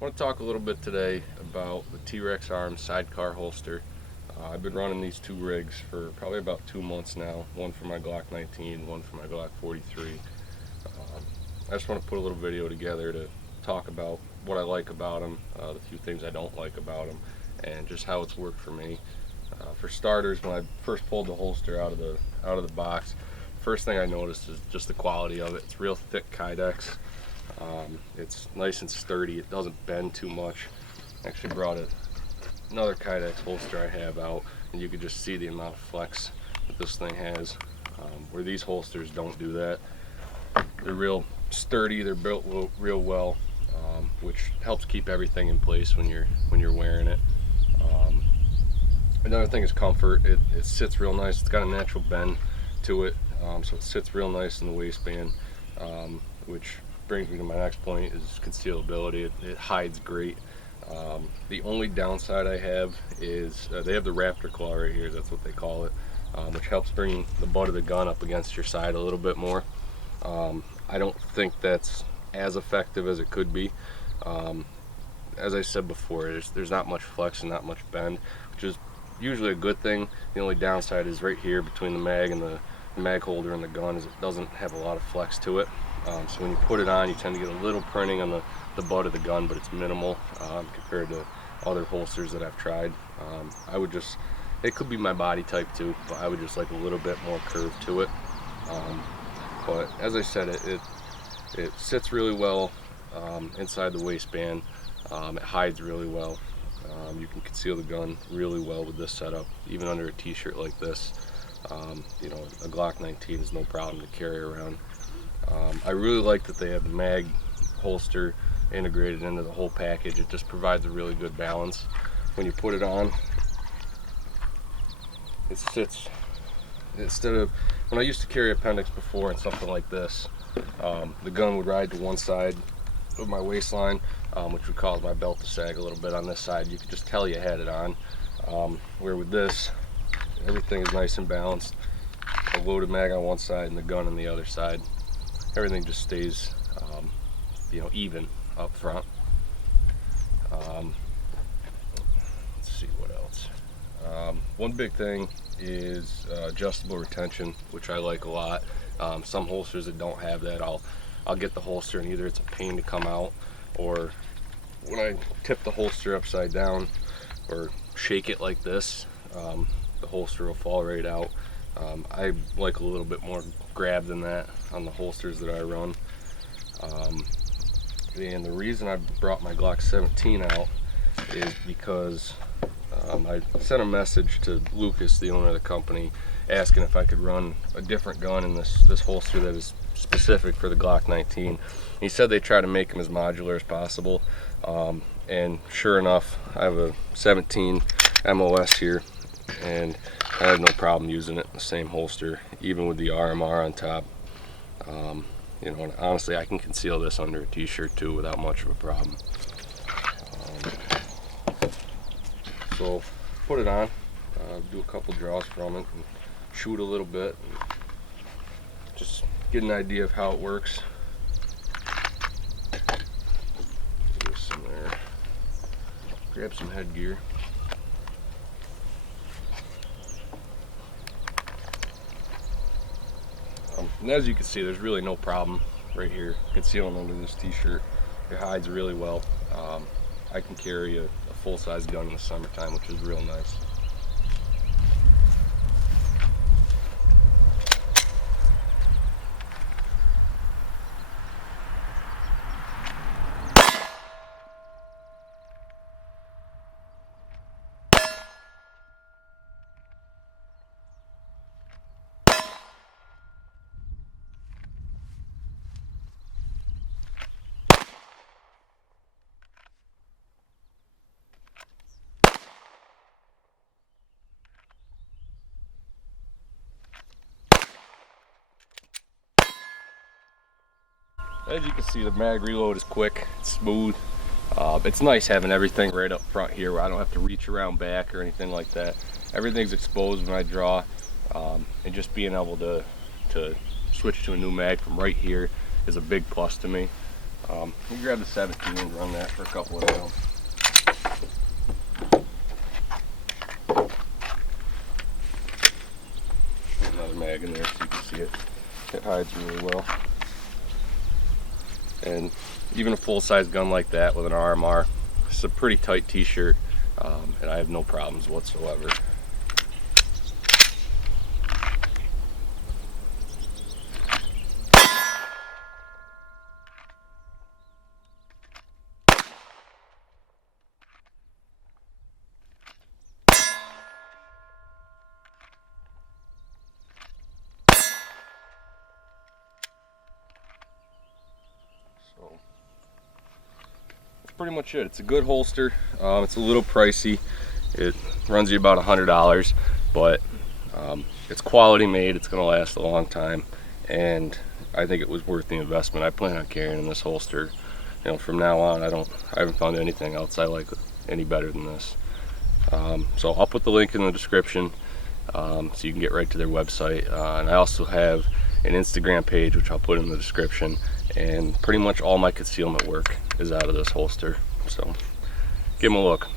I want to talk a little bit today about the T-Rex Arms Sidecar holster. I've been running these two rigs for probably about 2 months now, one for my Glock 19, one for my Glock 43. I just want to put a little video together to talk about what I like about them, the few things I don't like about them, and just how it's worked for me. For starters, when I first pulled the holster out of the box, first thing I noticed is just the quality of it. It's real thick Kydex. It's nice and sturdy. It doesn't bend too much. I actually brought another Kydex holster I have out, and you could just see the amount of flex that this thing has, where these holsters don't do that. They're real sturdy. They're built real well, which helps keep everything in place when you're wearing it. Another thing is comfort. It sits real nice. It's got a natural bend to it, so it sits real nice in the waistband, which brings me to my next point, is concealability. It hides great. The only downside I have is they have the Raptor claw right here. That's what they call it, which helps bring the butt of the gun up against your side a little bit more. I don't think that's as effective as it could be. As I said before, there's not much flex and not much bend, which is usually a good thing. The only downside is right here between the mag and the mag holder and the gun, is it doesn't have a lot of flex to it. So when you put it on, you tend to get a little printing on the butt of the gun, but it's minimal compared to other holsters that I've tried. It could be my body type too, but I would just like a little bit more curve to it. But as I said, it sits really well inside the waistband. It hides really well. You can conceal the gun really well with this setup, even under a t-shirt like this. You know, a Glock 19 is no problem to carry around. I really like that they have the mag holster integrated into the whole package. It just provides a really good balance. When you put it on, it sits, instead of, when I used to carry appendix before and something like this, the gun would ride to one side of my waistline, which would cause my belt to sag a little bit on this side. You could just tell you had it on. Where with this, everything is nice and balanced. A loaded mag on one side and the gun on the other side. Everything just stays, even up front. Let's see what else. One big thing is adjustable retention, which I like a lot. Some holsters that don't have that, I'll get the holster and either it's a pain to come out, or when I tip the holster upside down or shake it like this, the holster will fall right out. I like a little bit more grab than that on the holsters that I run. And the reason I brought my Glock 17 out is because I sent a message to Lucas, the owner of the company, asking if I could run a different gun in this holster that is specific for the Glock 19. He said they try to make them as modular as possible, and sure enough, I have a 17 MOS here, and I had no problem using it in the same holster, even with the RMR on top. And honestly, I can conceal this under a t-shirt too without much of a problem. So put it on, do a couple draws from it, and shoot a little bit, and just get an idea of how it works. Give some there. Grab some headgear. And as you can see, there's really no problem right here concealing under this t-shirt. It hides really well. I can carry a full-size gun in the summertime, which is real nice. As you can see, the mag reload is quick, it's smooth. It's nice having everything right up front here where I don't have to reach around back or anything like that. Everything's exposed when I draw, and just being able to switch to a new mag from right here is a big plus to me. You grab the 17 and run that for a couple of rounds. Another mag in there so you can see it. It hides really well. And even a full-size gun like that with an RMR, it's a pretty tight t-shirt, and I have no problems whatsoever. So that's pretty much it. It's a good holster. It's a little pricey. It runs you about $100, but it's quality made. It's going to last a long time, and I think it was worth the investment. I plan on carrying this holster, you know, from now on. I haven't found anything else I like any better than this. So I'll put the link in the description, so you can get right to their website. And I also have an Instagram page, which I'll put in the description, and pretty much all my concealment work is out of this holster. So give them a look.